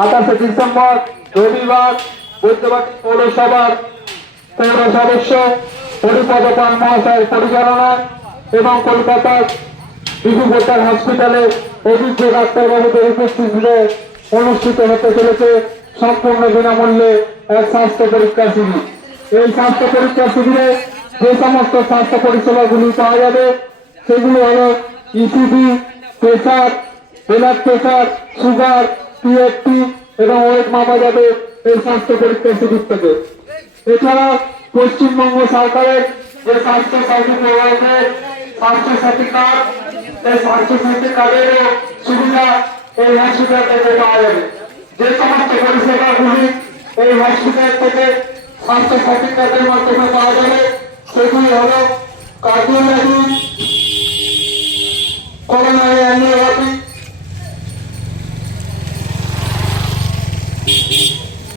28 December রবিবার বৈদ্যবাটী পৌরসভার পৌর সদস্য হরিপদ পাল মহাশয়ের পরিচালনায় এবং কলকাতার বিজু গোটার হসপিটালে অভিজ্ঞ ডাক্তারবাবুদের উপস্থিতিতে অনুষ্ঠিত হতে চলেছে সম্পূর্ণ বিনামূল্যে এক স্বাস্থ্য পরীক্ষা শিবির। এই স্বাস্থ্য পরীক্ষা শিবিরে যে সমস্ত স্বাস্থ্য পরিষেবাগুলি পাওয়া যাবে সেগুলো হলো ECG, pressure, blood pressure, sugar, PFT এবং ওয়েট মাপা যাবে এই স্বাস্থ্য পরীক্ষা শিবির থেকে। এছাড়া পশ্চিমবঙ্গ সরকারের যে স্বাস্থ্য সাথী প্রকল্পে স্বাস্থ্য সাথী কার্ড, এই স্বাস্থ্য সাথী কার্ডেরও সুবিধা এই হসপিটাল থেকে পাওয়া যাবে। যে সমস্ত পরিষেবাগুলি এই হসপিটাল থেকে স্বাস্থ্য সাথী কার্ডের মাধ্যমে পাওয়া যাবে সেগুলি হল কার্ডিওলজি, করোনারি অ্যাঞ্জিওগ্রাফি,